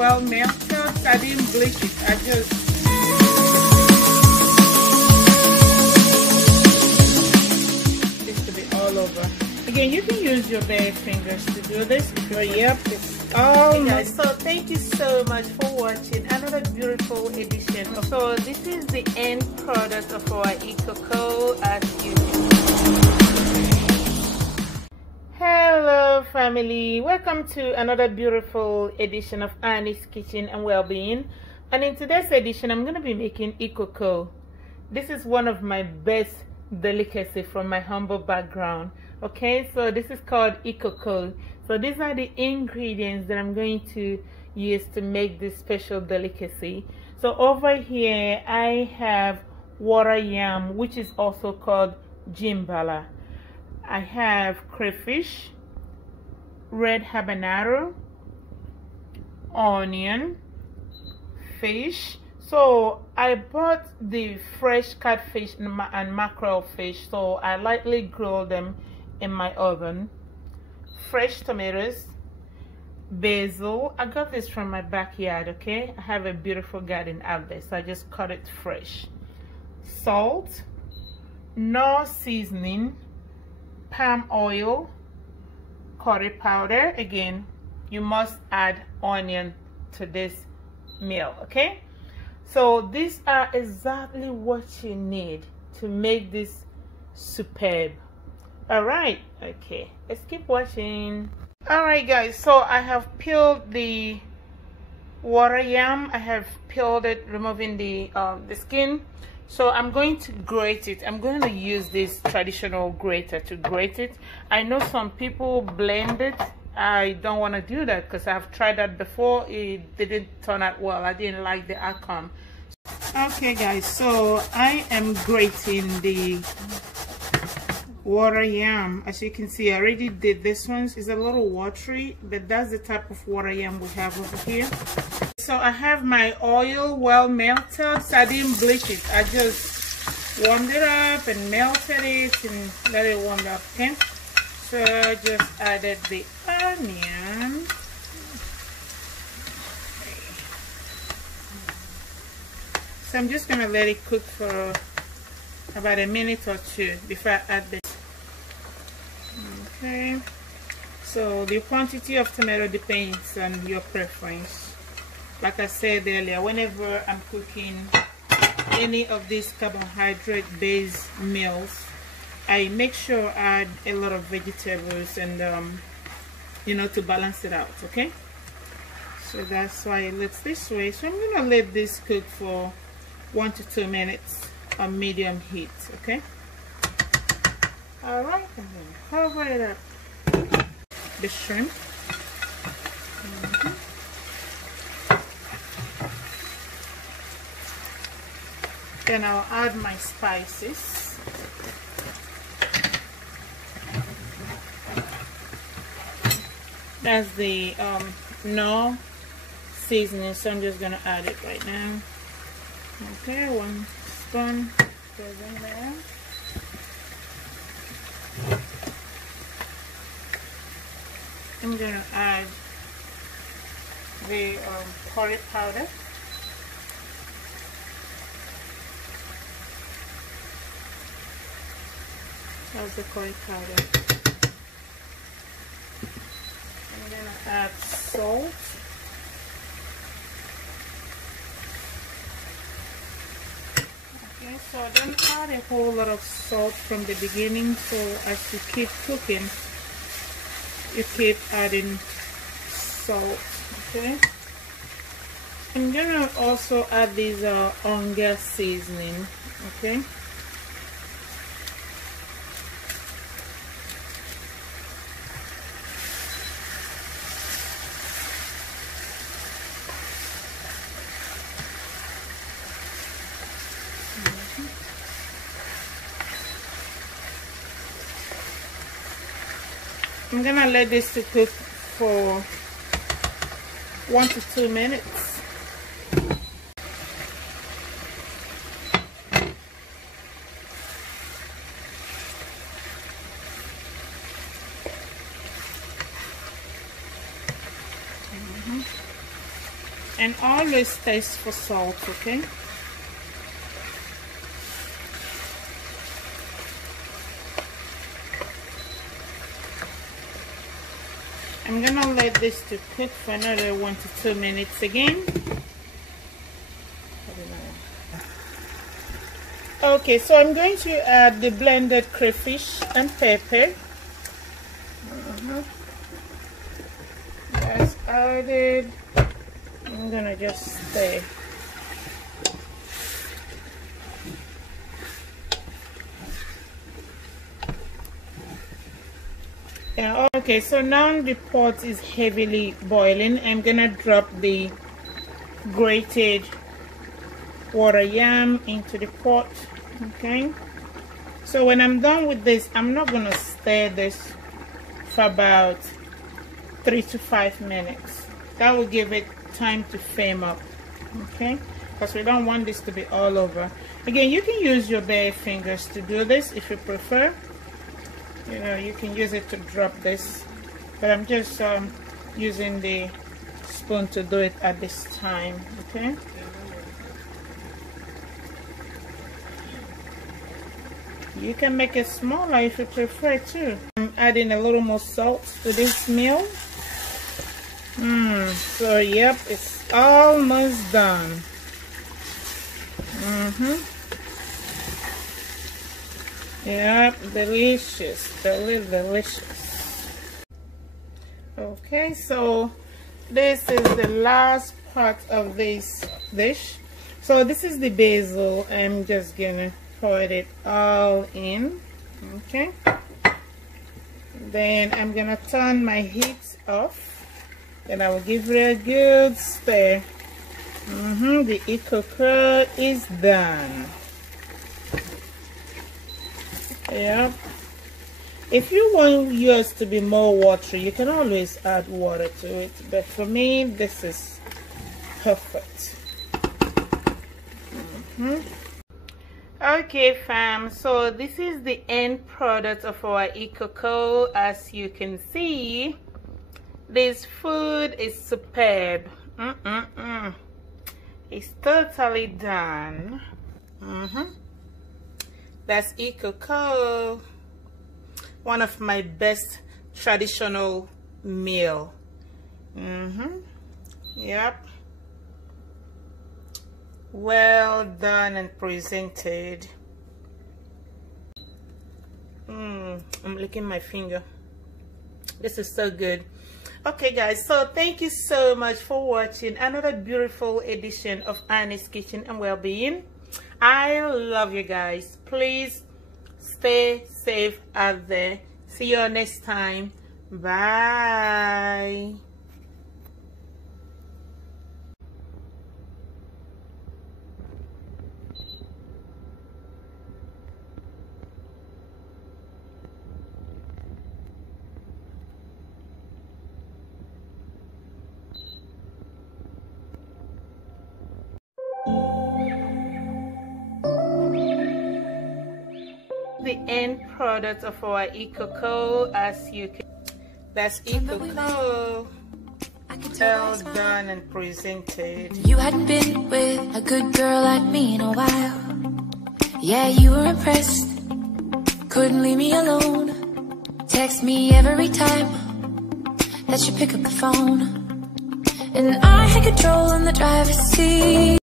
well melted. I didn't bleach it. I just this to be all over. Again, you can use your bare fingers to do this. Yep, it's all. Hey guys, so thank you so much for watching another beautiful edition. So this is the end product of our Ikoko at YouTube. Hello family, welcome to another beautiful edition of Annie's Kitchen and Wellbeing. And in today's edition, I'm going to be making Ikoko. This is one of my best delicacy from my humble background. Okay, so this is called Ikoko. So these are the ingredients that I'm going to use to make this special delicacy. So over here I have Water-yam, which is also called Mbala. I have crayfish, red habanero, onion, fish. So I bought the fresh catfish and mackerel fish, so I lightly grilled them in my oven. Fresh tomatoes, basil. I got this from my backyard. Okay, I have a beautiful garden out there, so I just cut it fresh. Salt, Knorr seasoning, palm oil, curry powder. Again, you must add onion to this meal. Okay, so these are exactly what you need to make this superb. All right, okay, let's keep watching. All right guys, so I have peeled the Water-yam. I have peeled it, removing the skin. So I'm going to grate it. I'm going to use this traditional grater to grate it. I know some people blend it. I don't want to do that because I've tried that before. It didn't turn out well. I didn't like the outcome. Okay guys, so I am grating the Water-yam. As you can see, I already did this one. It's a little watery, but that's the type of Water-yam we have over here. So I have my oil well melted, so I didn't bleach it. I just warmed it up and melted it and let it warm up. Okay, so I just added the onion. So I'm just gonna let it cook for about a minute or two before I add this. Okay, so the quantity of tomato depends on your preference. Like I said earlier, whenever I'm cooking any of these carbohydrate based meals, I make sure I add a lot of vegetables and you know, to balance it out. Okay, so that's why it looks this way. So I'm gonna let this cook for 1 to 2 minutes on medium heat. Okay, all right, I'm gonna cover it up. The shrimp. Then I'll add my spices. That's the Knorr seasoning, so I'm just gonna add it right now. Okay, 1 spoon goes in there. I'm gonna add the curry powder. That's the curry powder. I'm gonna add salt. Okay, so don't add a whole lot of salt from the beginning, so as you keep cooking, you keep adding salt. Okay, I'm gonna also add these Onga seasoning. Okay, I'm gonna let this to cook for 1 to 2 minutes. And always taste for salt, okay? I'm gonna let this to cook for another 1 to 2 minutes again. Okay, so I'm going to add the blended crayfish and pepper. That's added. I'm gonna just stir. Yeah, okay, so now the pot is heavily boiling. I'm gonna drop the grated water-yam into the pot. Okay, so when I'm done with this, I'm not gonna stir this for about 3 to 5 minutes. That will give it time to firm up, okay, because we don't want this to be all over. Again, you can use your bare fingers to do this if you prefer. You know, you can use it to drop this, but I'm just using the spoon to do it at this time, okay. You can make it smaller if you prefer too. I'm adding a little more salt to this meal. So yep, it's almost done. Yep, delicious, delicious. Okay, so this is the last part of this dish. So this is the basil. I'm just gonna pour it all in. Okay, then I'm gonna turn my heat off. Then I will give it a good stir. The Ikoko is done. Yeah. If you want yours to be more watery, you can always add water to it. But for me, this is perfect. Okay, fam. So this is the end product of our Ikoko. As you can see, this food is superb. It's totally done. That's Ikoko, one of my best traditional meal. Yep, well done and presented. I'm licking my finger. This is so good. Okay guys, so thank you so much for watching another beautiful edition of Annie's Kitchen and Wellbeing. I love you guys. Please stay safe out there. See you next time. Bye. The end product of our Ikoko, as you can, that's Ikoko, well done and presented. You hadn't been with a good girl like me in a while. Yeah, you were impressed, couldn't leave me alone. Text me every time that you pick up the phone, and I had control in the driver's seat.